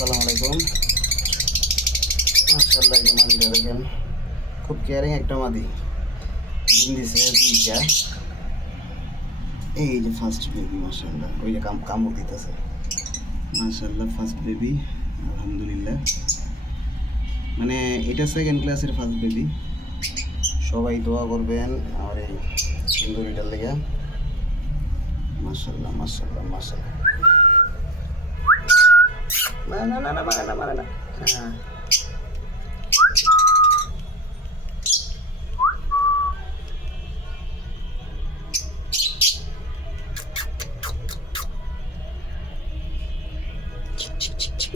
আসসালামু আলাইকুম। মাশাআল্লাহ, এই যে মাদিটা দেখেন, খুব কেয়ারিং একটা মাদি। ডিম দিছে দুইটা। এই যে ফার্স্ট বেবি, মাশাআল্লাহ। ওই যে কামড় দিতেছে। মাশাআল্লাহ, ফার্স্ট বেবি, আলহামদুলিল্লাহ। মানে এটা সেকেন্ড ক্লাসের ফার্স্ট বেবি। সবাই দোয়া করবেন আমার এই সুন্দরীটার লেগে। মাশাআল্লাহ মাশাআল্লাহ মাশাআল্লাহ। না না না না, মারে না মারে না। হ্যাঁ, ছি, ছি, ছি, ছি।